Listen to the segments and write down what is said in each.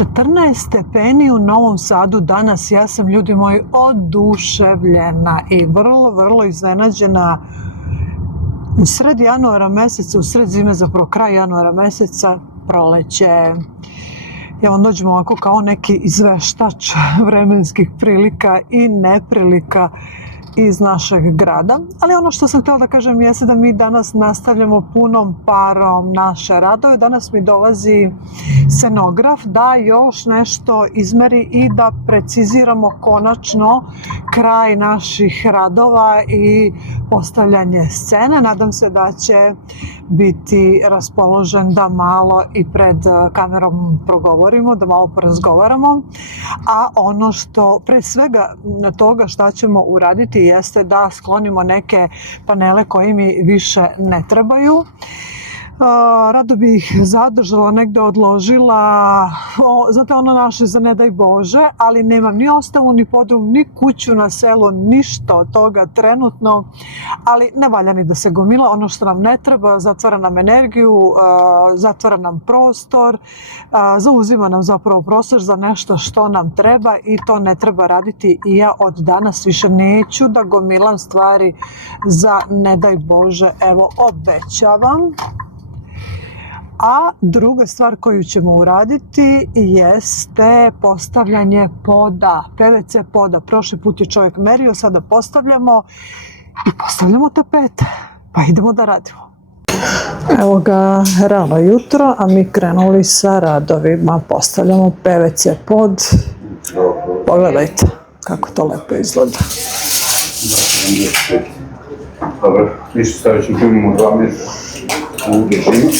14 stepeni u Novom Sadu danas. Ja sam, ljudi moji, oduševljena i vrlo iznenađena. U sred januara meseca, u sred zime, zapravo kraj januara meseca, proleće. Ja vam dođem ovako kao neki izveštač vremenskih prilika i neprilika iz našeg grada. Ali ono što sam htjela da kažem jeste da mi danas nastavljamo punom parom naše radove. Danas mi dolazi scenograf da još nešto izmeri i da preciziramo konačno kraj naših radova i postavljanje scene. Nadam se da će biti raspoložen da malo i pred kamerom progovorimo, da malo porazgovaramo. A ono što pre svega toga šta ćemo uraditi jeste da sklonimo neke panele koji mi više ne trebaju. Rado bi ih zadržala, negde odložila, zato ono naše za ne daj Bože, ali nemam ni ostavu, ni podrum, ni kuću na selu, ništa od toga trenutno, ali ne valja ni da se gomila. Ono što nam ne treba zatvara nam energiju, zatvara nam prostor, zauzima nam zapravo prostor za nešto što nam treba i to ne treba raditi. I ja od danas više neću da gomilam stvari za ne daj Bože, evo obećavam. A druga stvar koju ćemo uraditi jeste postavljanje poda, PVC poda. Prošli put je čovjek merio, sada postavljamo i postavljamo tapete. Pa idemo da radimo. Evo ga, rano jutro, a mi krenuli sa radovima. Postavljamo PVC pod. Pogledajte kako to lepo izgleda. Dobro, ništa stavit ćemo, tu imamo 2 mjesta u dužinu.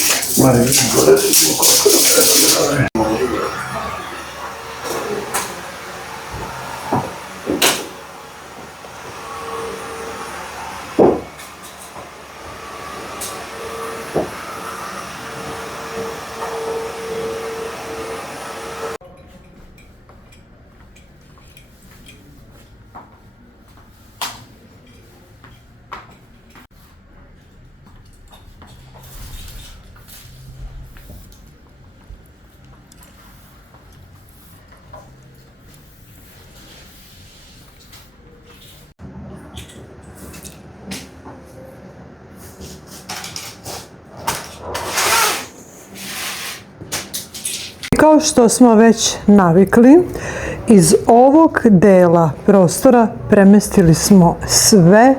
Kao što smo već navikli, iz ovog dela prostora premestili smo sve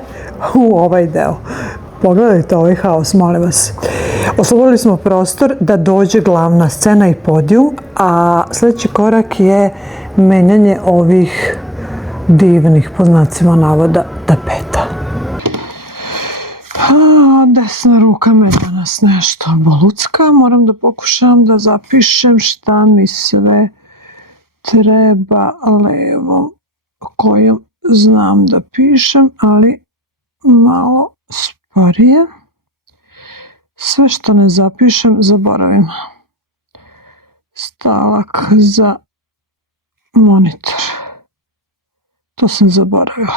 u ovaj deo. Pogledajte ovaj haos, molim vas. Oslobodili smo prostor da dođe glavna scena i podijum, a sljedeći korak je menjanje ovih divnih, po znacima navoda, tapeta. Desna ruka me danas nešto bolucka. Moram da pokušam da zapišem šta mi sve treba levom kojom znam da pišem, ali malo sporije. Sve što ne zapišem zaboravim. Stalak za monitor. To sam zaboravila.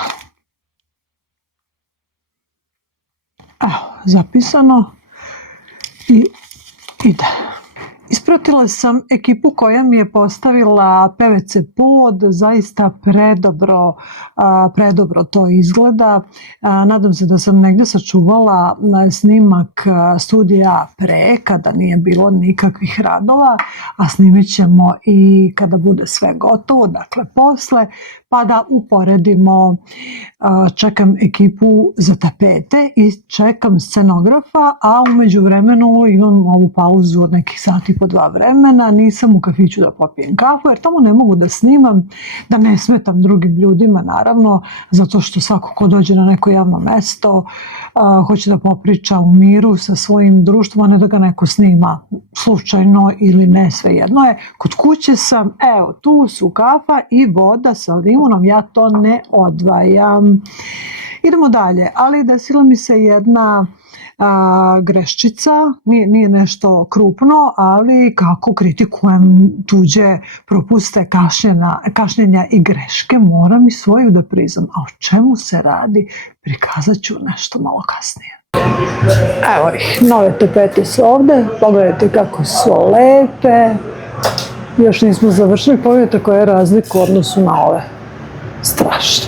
Evo, zapisano i ide. Ispratila sam ekipu koja mi je postavila PVC pod, zaista predobro to izgleda. Nadam se da sam negdje sačuvala snimak studija pre, kada nije bilo nikakvih radova, a snimit ćemo i kada bude sve gotovo, dakle posle, pa da uporedimo. Čekam ekipu za tapete i čekam scenografa, a u međuvremenu imam ovu pauzu od nekih sati po 2 vremena. Nisam u kafiću da popijem kafu jer tamo ne mogu da snimam, da ne smetam drugim ljudima, naravno, zato što svako ko dođe na neko javno mesto hoće da popriča u miru sa svojim društvom, a ne da ga neko snima slučajno ili ne, svejedno je. Kod kuće sam, evo, tu su kafa i voda sa limunom, ja to ne odvajam. Idemo dalje, ali desila mi se jedna greščica, nije nešto krupno, ali kako kritikujem tuđe propuste, kašnjenja i greške, moram i svoju da priznam. A o čemu se radi, prikazat ću nešto malo kasnije. Evo ih, nove tapete su ovde, pogledajte kako su lepe. Još nismo završili, pogledajte koja je razlika u odnosu na ove. Strašno.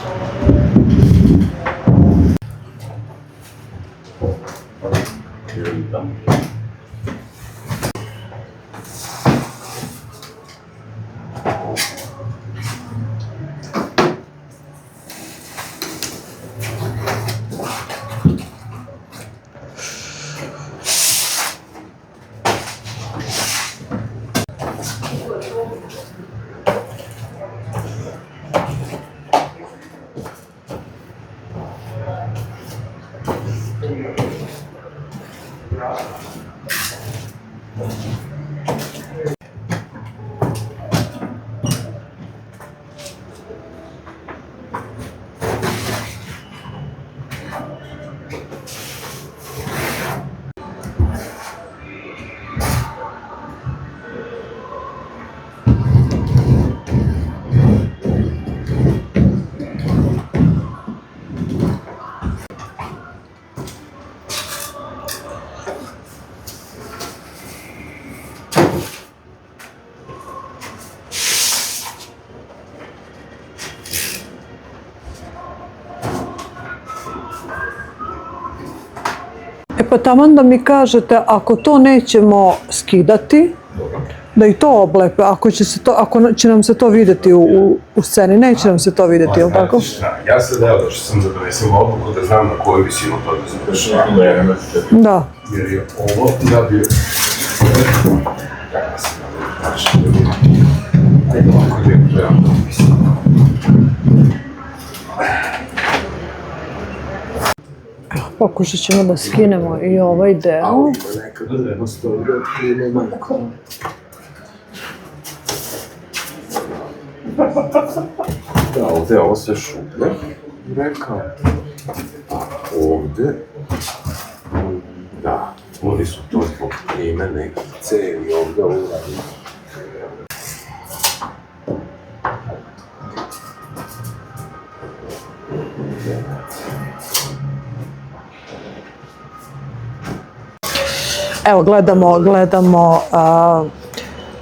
Pa taman da mi kažete, ako to nećemo skidati, da i to oblepe, ako će nam se to vidjeti u sceni, neće nam se to vidjeti, jel tako? Ja sad evo da što sam da donesem odluku da znam na koju visinu to da završava. Da. Jer je ovo da bi... Kako se da ajde ovako da je gledam to visinu. Pokušat ćemo da skinemo i ovaj deo. Da, ovdje je ovo sve šuplje, rekao. Ovdje, da, oni su to zbog klime neki cevi ovdje uradili. Evo, gledamo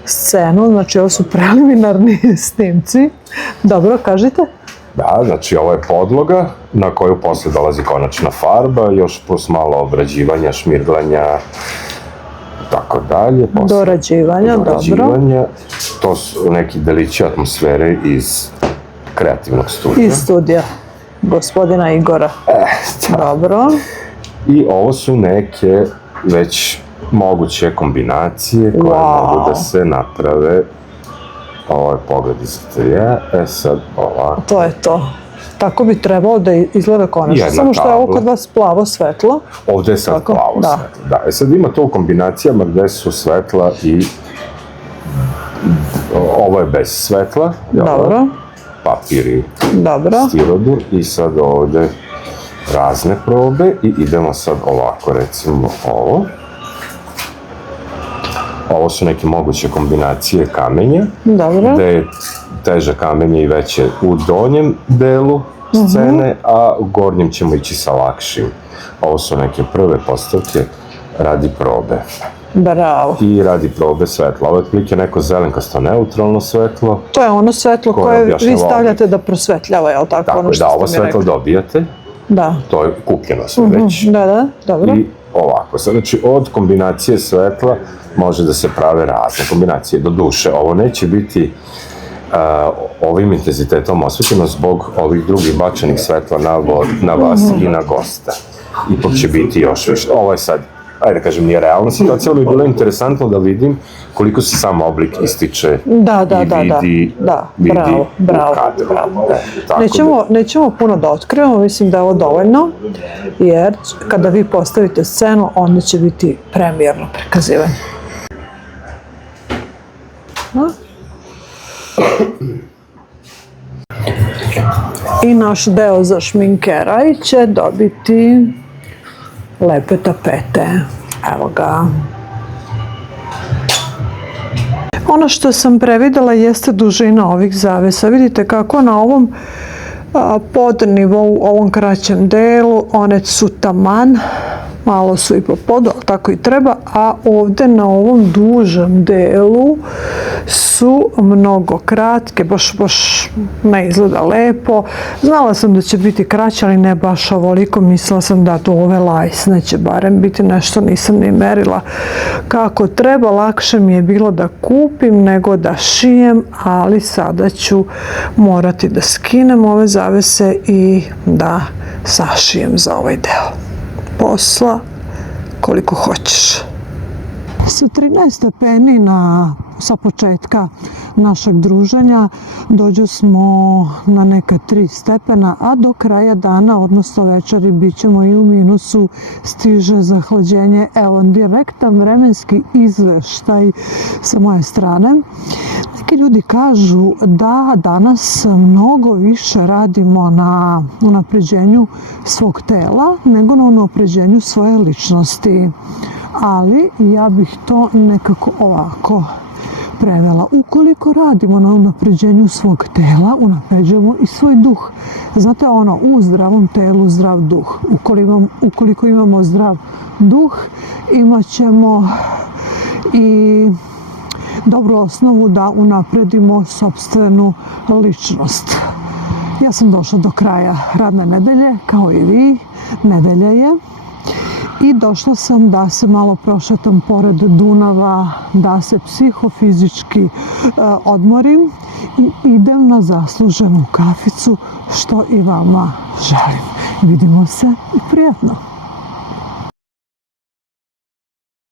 scenu, znači ovo su preliminarni snimci. Dobro, kažite? Da, znači ovo je podloga na koju posle dolazi konačna farba, još plus malo obrađivanja, šmirglanja, tako dalje. Dorađivanja, dobro. To su neki delići atmosfere iz kreativnog studija. Iz studija gospodina Igora. Dobro. I ovo su neke već moguće kombinacije koje mogu da se naprave. Ovo je pogled iz ateljea, sad ovako. To je to. Tako bi trebalo da izgleda konačno. Samo što je ovo kod vas plavo svetlo. Ovdje je sad plavo svetlo, da. Sad ima to u kombinacijama gde su svetla i ovo je bez svetla. Dobro. Papir i stirodur. I sad ovdje razne probe i idemo sad ovako, recimo ovo. Ovo su neke moguće kombinacije kamenja, gde je teže kamenje i veće u donjem delu scene, a u gornjem ćemo ići sa lakšim. Ovo su neke prve postavke radi probe. Bravo. I radi probe svetla. Ovo je otprilike neko zelenkasto neutralno svetlo. To je ono svetlo koje vi stavljate da prosvetljava, je li tako? Tako je, da, ovo svetlo dobijate. Da. To je kupljeno sve već. Da, dobro. I ovako, znači od kombinacije svetla može da se prave razne kombinacije. Do duše, ovo neće biti ovim intenzitetom osvetljeno zbog ovih drugih bačenih svetla na vas i na gosta. Ipak će biti još više. Ovo je sad, ajde kažem, nije realna situacija, ali bi bilo interesantno da vidim koliko se sam oblik ističe i vidi u kadru. Nećemo puno da otkrivamo, mislim da je ovo dovoljno, jer kada vi postavite scenu, onda će biti premijerno prikazivanje. I naš deo za šminkeraj će dobiti lepe tapete. Evo ga. Ono što sam previdela jeste dužina ovih zavesa. Vidite kako na ovom podnivou, ovom kraćem delu, one su taman malo su i po podu, ali tako i treba, a ovdje na ovom dužem delu su mnogo kratke, baš ne izgleda lepo. Znala sam da će biti kraće, ali ne baš ovoliko, mislila sam da to ove lajsne će barem biti nešto, nisam ni merila kako treba. Lakše mi je bilo da kupim nego da šijem, ali sada ću morati da skinem ove zavese i da sašijem za ovaj deo posla koliko hoćeš. Sa 13 stepeni sa početka našeg druženja dođu smo na neka 3 stepena, a do kraja dana, odnosno večeri, bit ćemo i u minusu, stiže zahlađenje. Evo, direktan vremenski izveštaj sa moje strane. Neki ljudi kažu da danas mnogo više radimo na unapređenju svog tela nego na unapređenju svoje ličnosti. Ali ja bih to nekako ovako prevela. Ukoliko radimo na unapređenju svog tela, unapređujemo i svoj duh. Znate ono, u zdravom telu zdrav duh. Ukoliko imamo zdrav duh, imat ćemo i dobru osnovu da unapredimo sopstvenu ličnost. Ja sam došla do kraja radne nedelje, kao i vi. Nedelja je. I došla sam da se malo prošetam pored Dunava, da se psihofizički odmorim i idem na zasluženu kaficu, što i vama želim. Vidimo se i prijatno!